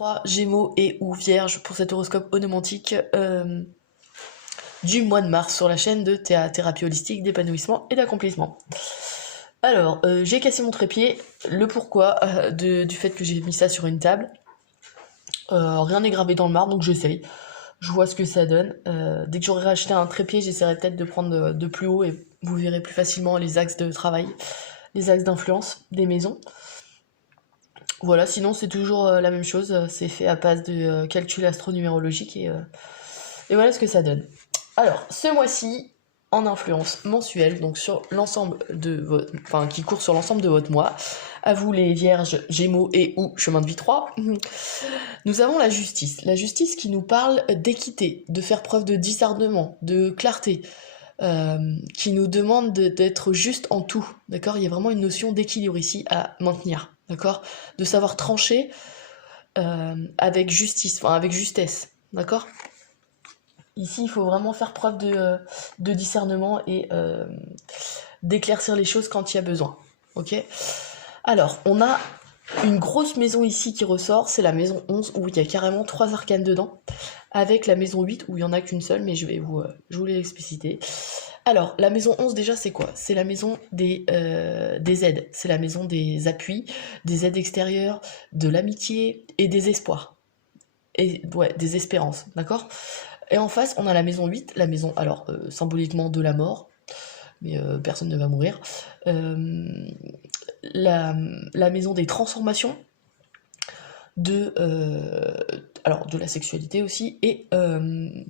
3 Gémeaux et ou Vierge pour cet horoscope onomantique du mois de mars sur la chaîne de thérapie holistique, d'épanouissement et d'accomplissement. Alors, j'ai cassé mon trépied, le pourquoi du fait que j'ai mis ça sur une table. Rien n'est gravé dans le marbre, donc j'essaye. Je vois ce que ça donne. Dès que j'aurai racheté un trépied, j'essaierai peut-être de prendre de plus haut et vous verrez plus facilement les axes de travail, les axes d'influence des maisons. Voilà, sinon c'est toujours la même chose, c'est fait à base de calcul astronumérologique et voilà ce que ça donne. Alors, ce mois-ci, en influence mensuelle, donc sur l'ensemble de votre, enfin qui court sur l'ensemble de votre mois, à vous les Vierges, Gémeaux et ou Chemin de Vie 3, nous avons la justice qui nous parle d'équité, de faire preuve de discernement, de clarté, qui nous demande d'être juste en tout, d'accord? Il y a vraiment une notion d'équilibre ici à maintenir, d'accord? De savoir trancher avec justice, enfin avec justesse, d'accord? Ici, il faut vraiment faire preuve de discernement et d'éclaircir les choses quand il y a besoin, ok? Alors, on a une grosse maison ici qui ressort, c'est la maison 11 où il y a carrément 3 arcanes dedans, avec la maison 8 où il n'y en a qu'une seule, mais je vous les expliciter. Alors, la maison 11 déjà c'est quoi? C'est la maison des aides, c'est la maison des appuis, des aides extérieures, de l'amitié et des espoirs. Et ouais, des espérances, d'accord? Et en face, on a la maison 8, la maison, alors symboliquement de la mort, mais personne ne va mourir. La maison des transformations, de la sexualité aussi, et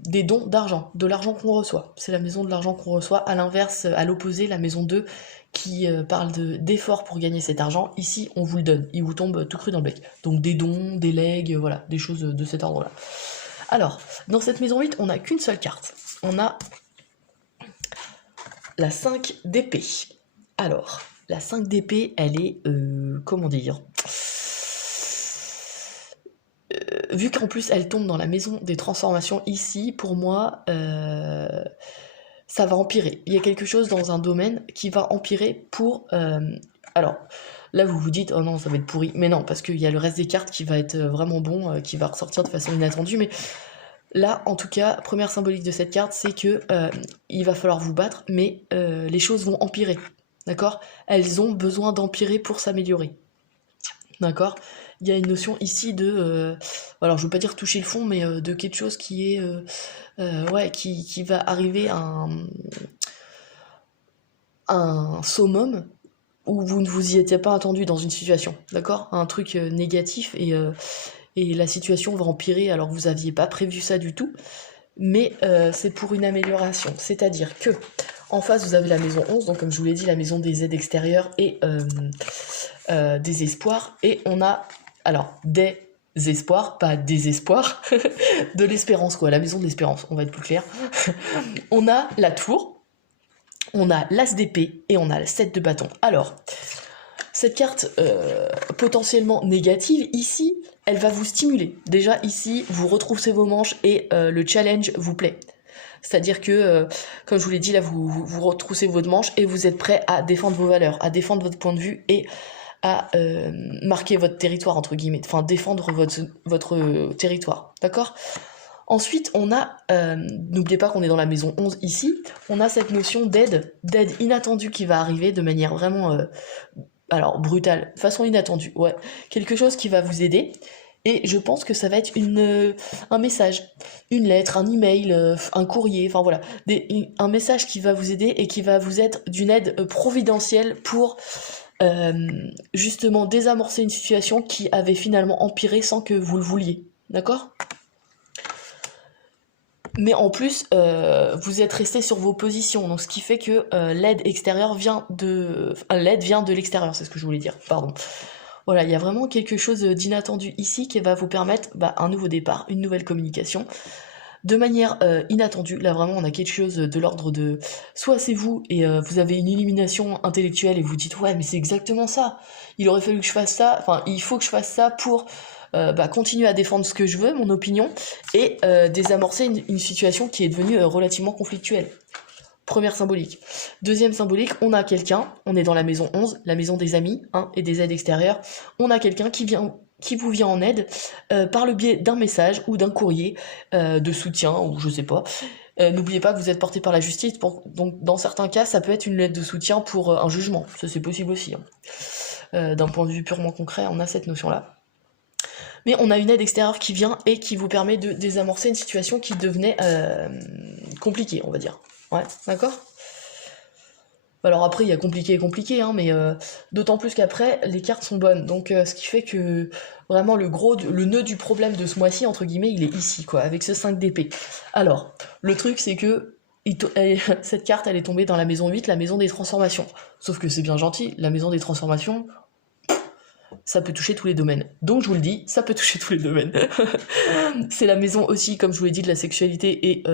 des dons d'argent, de l'argent qu'on reçoit. C'est la maison de l'argent qu'on reçoit, à l'inverse, à l'opposé, la maison 2 qui parle d'efforts pour gagner cet argent. Ici, on vous le donne, il vous tombe tout cru dans le bec. Donc des dons, des legs, voilà, des choses de cet ordre-là. Alors, dans cette maison 8, on n'a qu'une seule carte. On a la 5 d'épée. Alors, la 5 d'épée, elle est, comment dire, vu qu'en plus elle tombe dans la maison des transformations ici, pour moi, ça va empirer. Il y a quelque chose dans un domaine qui va empirer pour... alors, là vous vous dites, oh non, ça va être pourri. Mais non, parce qu'il y a le reste des cartes qui va être vraiment bon, qui va ressortir de façon inattendue, mais... Là, en tout cas, première symbolique de cette carte, c'est que il va falloir vous battre, mais les choses vont empirer, d'accord? Elles ont besoin d'empirer pour s'améliorer, d'accord? Il y a une notion ici de, alors je veux pas dire toucher le fond, mais de quelque chose qui est, ouais, qui va arriver à un summum où vous ne vous y étiez pas attendu dans une situation, d'accord? Un truc négatif et la situation va empirer alors que vous n'aviez pas prévu ça du tout, mais c'est pour une amélioration, c'est-à-dire que en face vous avez la maison 11, donc comme je vous l'ai dit, la maison des aides extérieures et des espoirs, et on a alors des espoirs, pas désespoir, de l'espérance quoi, la maison de l'espérance, on va être plus clair. On a la tour, on a l'as d'épée et on a le 7 de bâton. Alors, cette carte potentiellement négative, ici, elle va vous stimuler. Déjà, ici, vous retroussez vos manches et le challenge vous plaît. C'est-à-dire que, comme je vous l'ai dit, là, vous retroussez votre manche et vous êtes prêt à défendre vos valeurs, à défendre votre point de vue et à marquer votre territoire, entre guillemets. Enfin, défendre votre territoire. D'accord ? Ensuite, on a, n'oubliez pas qu'on est dans la maison 11 ici, on a cette notion d'aide inattendue qui va arriver de manière vraiment... alors, brutale, façon inattendue, ouais. Quelque chose qui va vous aider. Et je pense que ça va être un message, une lettre, un email, un courrier, enfin voilà. Un message qui va vous aider et qui va vous être d'une aide providentielle pour justement désamorcer une situation qui avait finalement empiré sans que vous le vouliez. D'accord ? Mais en plus, vous êtes resté sur vos positions, donc ce qui fait que l'aide extérieure vient l'aide vient de l'extérieur, c'est ce que je voulais dire, pardon. Voilà, il y a vraiment quelque chose d'inattendu ici qui va vous permettre un nouveau départ, une nouvelle communication, de manière inattendue. Là vraiment, on a quelque chose de l'ordre de... Soit c'est vous et vous avez une illumination intellectuelle et vous dites « Ouais, mais c'est exactement ça, il aurait fallu que je fasse ça, enfin, il faut que je fasse ça pour... » continuer à défendre ce que je veux, mon opinion, et désamorcer une situation qui est devenue relativement conflictuelle. Première symbolique. Deuxième symbolique, on a quelqu'un, on est dans la maison 11, la maison des amis et des aides extérieures, on a quelqu'un qui vient qui vous vient en aide par le biais d'un message ou d'un courrier de soutien, ou je sais pas. N'oubliez pas que vous êtes porté par la justice, donc dans certains cas, ça peut être une lettre de soutien pour un jugement, ça c'est possible aussi. D'un point de vue purement concret, on a cette notion-là. Mais on a une aide extérieure qui vient et qui vous permet de désamorcer une situation qui devenait compliquée, on va dire. Ouais, d'accord ? Alors après, il y a compliqué et compliqué, hein, mais d'autant plus qu'après, les cartes sont bonnes. Donc ce qui fait que vraiment le nœud du problème de ce mois-ci, entre guillemets, il est ici, quoi, avec ce 5 d'épée. Alors, le truc, c'est que cette carte, elle est tombée dans la maison 8, la maison des transformations. Sauf que c'est bien gentil, la maison des transformations, ça peut toucher tous les domaines. Donc je vous le dis, ça peut toucher tous les domaines. C'est la maison aussi, comme je vous l'ai dit, de la sexualité et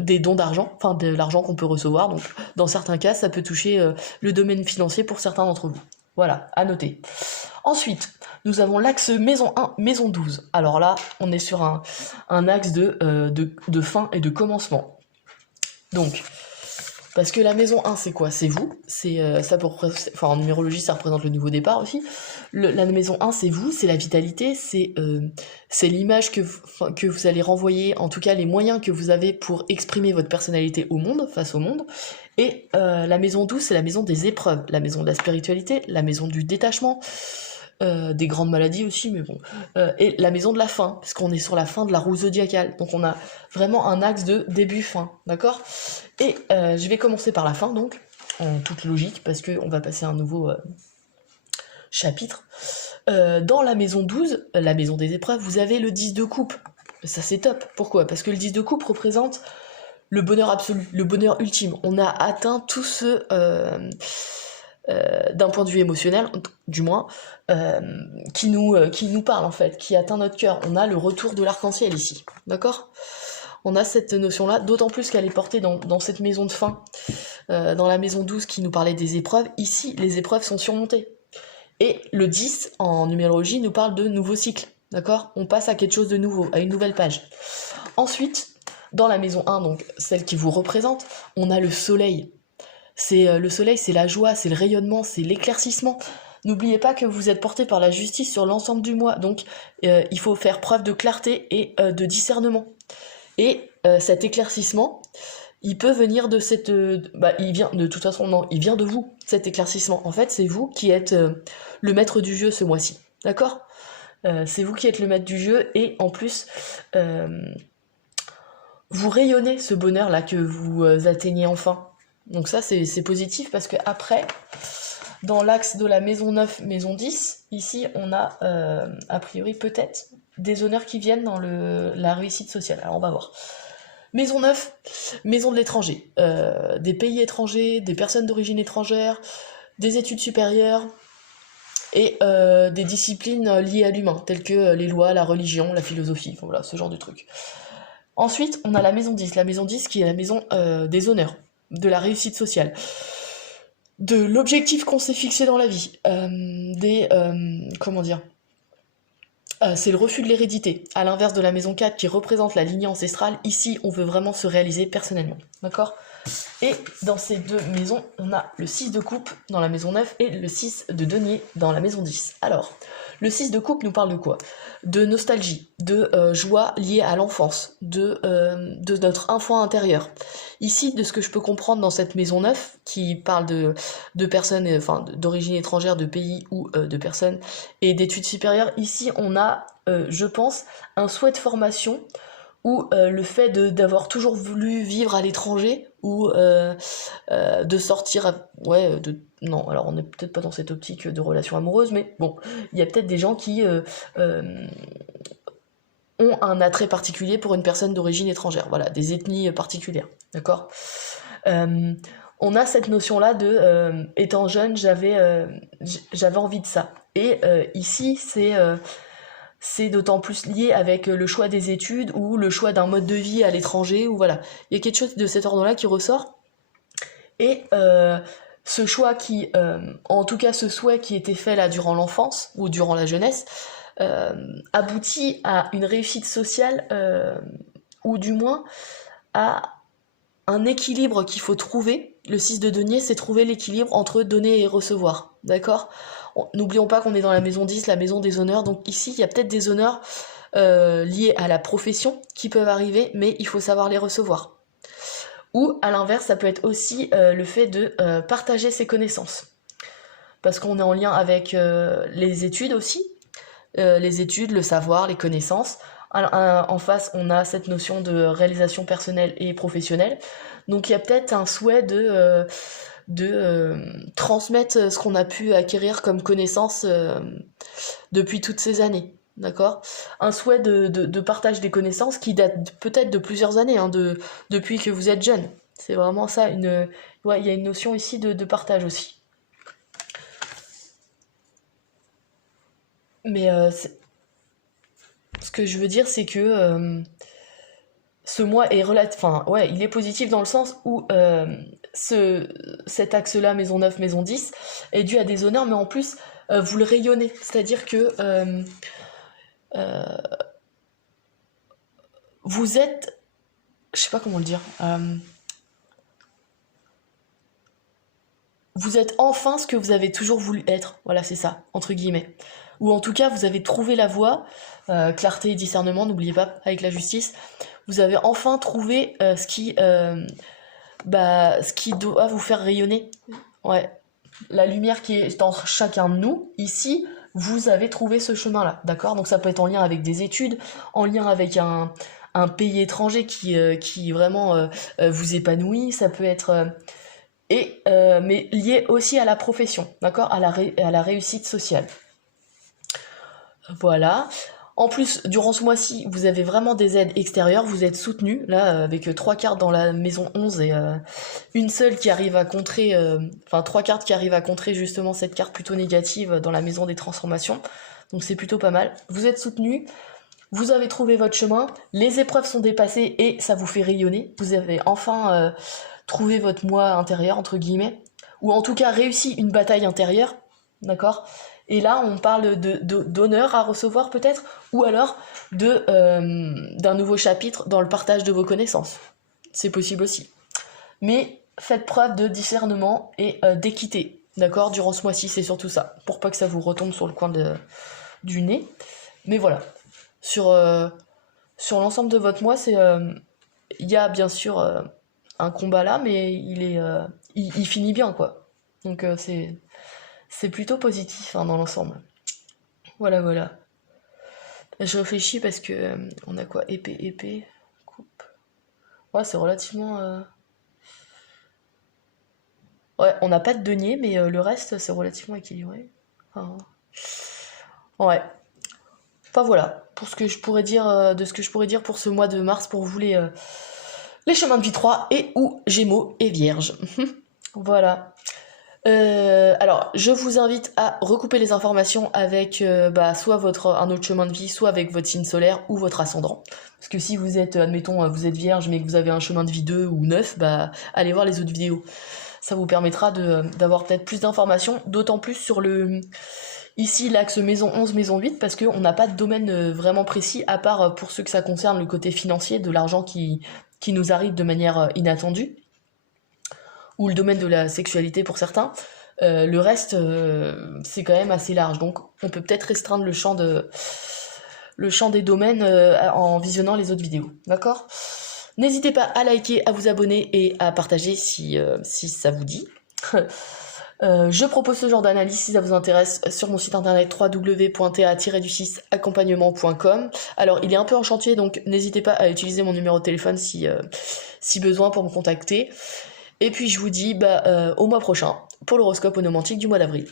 des dons d'argent, enfin de l'argent qu'on peut recevoir. Donc dans certains cas, ça peut toucher le domaine financier pour certains d'entre vous. Voilà, à noter. Ensuite, nous avons l'axe maison 1, maison 12. Alors là, on est sur un axe de fin et de commencement. Donc, parce que la maison 1, c'est quoi? C'est vous. En numérologie, ça représente le nouveau départ aussi. La maison 1, c'est vous, c'est la vitalité, c'est l'image que vous allez renvoyer, en tout cas les moyens que vous avez pour exprimer votre personnalité au monde, face au monde. Et la maison 12, c'est la maison des épreuves, la maison de la spiritualité, la maison du détachement, des grandes maladies aussi, mais bon. Et la maison de la fin, parce qu'on est sur la fin de la roue zodiacale. Donc on a vraiment un axe de début-fin, d'accord? Et je vais commencer par la fin, donc, en toute logique, parce qu'on va passer à un nouveau chapitre. Dans la maison 12, la maison des épreuves, vous avez le 10 de coupe. Ça, c'est top. Pourquoi? Parce que le 10 de coupe représente le bonheur absolu, le bonheur ultime. On a atteint tout ce... d'un point de vue émotionnel, du moins, qui nous parle en fait, qui atteint notre cœur. On a le retour de l'arc-en-ciel ici, d'accord? On a cette notion-là, d'autant plus qu'elle est portée dans cette maison de fin, dans la maison 12 qui nous parlait des épreuves. Ici, les épreuves sont surmontées. Et le 10, en numérologie, nous parle de nouveau cycle, d'accord? On passe à quelque chose de nouveau, à une nouvelle page. Ensuite, dans la maison 1, donc celle qui vous représente, on a le soleil. Le soleil, c'est la joie, c'est le rayonnement, c'est l'éclaircissement. N'oubliez pas que vous êtes porté par la justice sur l'ensemble du mois, donc il faut faire preuve de clarté et de discernement. Et cet éclaircissement, il peut venir de cette... il vient de toute façon, non, il vient de vous, cet éclaircissement. En fait, c'est vous qui êtes le maître du jeu ce mois-ci, d'accord? C'est vous qui êtes le maître du jeu, et en plus, vous rayonnez ce bonheur-là que vous atteignez enfin. Donc ça, c'est positif, parce que après, dans l'axe de la maison 9, maison 10, ici, on a, a priori, peut-être, des honneurs qui viennent dans la réussite sociale. Alors, on va voir. Maison 9, maison de l'étranger. Des pays étrangers, des personnes d'origine étrangère, des études supérieures, et des disciplines liées à l'humain, telles que les lois, la religion, la philosophie, voilà, ce genre de trucs. Ensuite, on a la maison 10. La maison 10 qui est la maison des honneurs, de la réussite sociale, de l'objectif qu'on s'est fixé dans la vie, comment dire, c'est le refus de l'hérédité, à l'inverse de la maison 4 qui représente la lignée ancestrale. Ici, on veut vraiment se réaliser personnellement, d'accord? Et dans ces deux maisons, on a le 6 de coupe dans la maison 9 et le 6 de denier dans la maison 10. Alors, le 6 de coupe nous parle de quoi? De nostalgie, de joie liée à l'enfance, de notre enfant intérieur. Ici, de ce que je peux comprendre dans cette maison 9, qui parle de personnes, d'origine étrangère, de pays ou de personnes, et d'études supérieures, ici on a, je pense, un souhait de formation, ou le fait d'avoir toujours voulu vivre à l'étranger, ou de sortir... non, alors on n'est peut-être pas dans cette optique de relation amoureuse, mais bon, il y a peut-être des gens qui ont un attrait particulier pour une personne d'origine étrangère, voilà, des ethnies particulières, d'accord? On a cette notion-là de, étant jeune, j'avais envie de ça. Et ici, c'est d'autant plus lié avec le choix des études ou le choix d'un mode de vie à l'étranger, ou voilà. Il y a quelque chose de cet ordre-là qui ressort. Et ce choix en tout cas ce souhait qui était fait là durant l'enfance ou durant la jeunesse, aboutit à une réussite sociale, ou du moins à un équilibre qu'il faut trouver. Le 6 de denier, c'est trouver l'équilibre entre donner et recevoir. d'accord? N'oublions pas qu'on est dans la maison 10, la maison des honneurs, donc ici il y a peut-être des honneurs liés à la profession qui peuvent arriver, mais il faut savoir les recevoir. Ou à l'inverse, ça peut être aussi le fait de partager ses connaissances. Parce qu'on est en lien avec les études aussi, les études, le savoir, les connaissances. En face, on a cette notion de réalisation personnelle et professionnelle. Donc il y a peut-être un souhait de transmettre ce qu'on a pu acquérir comme connaissances depuis toutes ces années. D'accord? Un souhait de partage des connaissances qui date peut-être de plusieurs années, hein, depuis que vous êtes jeune. C'est vraiment ça, ouais, il y a une notion ici de partage aussi. Mais ce que je veux dire, c'est que ce mois est enfin, ouais, il est positif dans le sens où cet axe-là, maison 9, maison 10, est dû à des honneurs, mais en plus, vous le rayonnez. C'est-à-dire que vous êtes... Je sais pas comment le dire. Vous êtes enfin ce que vous avez toujours voulu être. Voilà, c'est ça, entre guillemets. Ou en tout cas, vous avez trouvé la voie, clarté et discernement, n'oubliez pas, avec la justice. Vous avez enfin trouvé ce qui doit vous faire rayonner. Ouais, la lumière qui est en chacun de nous, ici, vous avez trouvé ce chemin-là, d'accord? Donc ça peut être en lien avec des études, en lien avec un pays étranger qui vraiment vous épanouit, ça peut être... mais lié aussi à la profession, d'accord? À la réussite sociale. Voilà. En plus, durant ce mois-ci, vous avez vraiment des aides extérieures, vous êtes soutenu, là, avec 3 cartes dans la maison 11 et une seule qui arrive à contrer, 3 cartes qui arrivent à contrer justement cette carte plutôt négative dans la maison des transformations. Donc c'est plutôt pas mal. Vous êtes soutenu, vous avez trouvé votre chemin, les épreuves sont dépassées et ça vous fait rayonner. Vous avez enfin trouvé votre moi intérieur, entre guillemets, ou en tout cas réussi une bataille intérieure, d'accord? Et là, on parle d'honneur à recevoir peut-être, ou alors d'un nouveau chapitre dans le partage de vos connaissances. C'est possible aussi. Mais faites preuve de discernement et d'équité, d'accord? Durant ce mois-ci, c'est surtout ça, pour pas que ça vous retombe sur le coin du nez. Mais voilà, sur l'ensemble de votre mois, il y a bien sûr un combat là, mais il finit bien, quoi. Donc c'est plutôt positif, hein, dans l'ensemble. Voilà, voilà. Je réfléchis parce que on a quoi? Épée, coupe. Ouais, c'est relativement... Ouais, on n'a pas de denier, mais le reste, c'est relativement équilibré. Enfin, ouais. Enfin voilà, pour ce que je pourrais dire, de ce que je pourrais dire pour ce mois de mars, pour vous les chemins de vie 3 et ou Gémeaux et Vierge. Voilà. Alors, je vous invite à recouper les informations avec soit un autre chemin de vie, soit avec votre signe solaire ou votre ascendant. Parce que si vous êtes, admettons, vous êtes vierge, mais que vous avez un chemin de vie 2 ou 9, allez voir les autres vidéos. Ça vous permettra d'avoir peut-être plus d'informations, d'autant plus sur ici l'axe maison 11, maison 8, parce qu'on n'a pas de domaine vraiment précis, à part pour ceux que ça concerne le côté financier, de l'argent qui nous arrive de manière inattendue, ou le domaine de la sexualité pour certains. Le reste, c'est quand même assez large, donc on peut peut-être restreindre le champ des domaines en visionnant les autres vidéos, d'accord? N'hésitez pas à liker, à vous abonner et à partager si ça vous dit. Je propose ce genre d'analyse si ça vous intéresse sur mon site internet www.ta-du6accompagnement.com. Alors il est un peu en chantier, donc n'hésitez pas à utiliser mon numéro de téléphone si besoin pour me contacter. Et puis je vous dis au mois prochain pour l'horoscope onomantique du mois d'avril.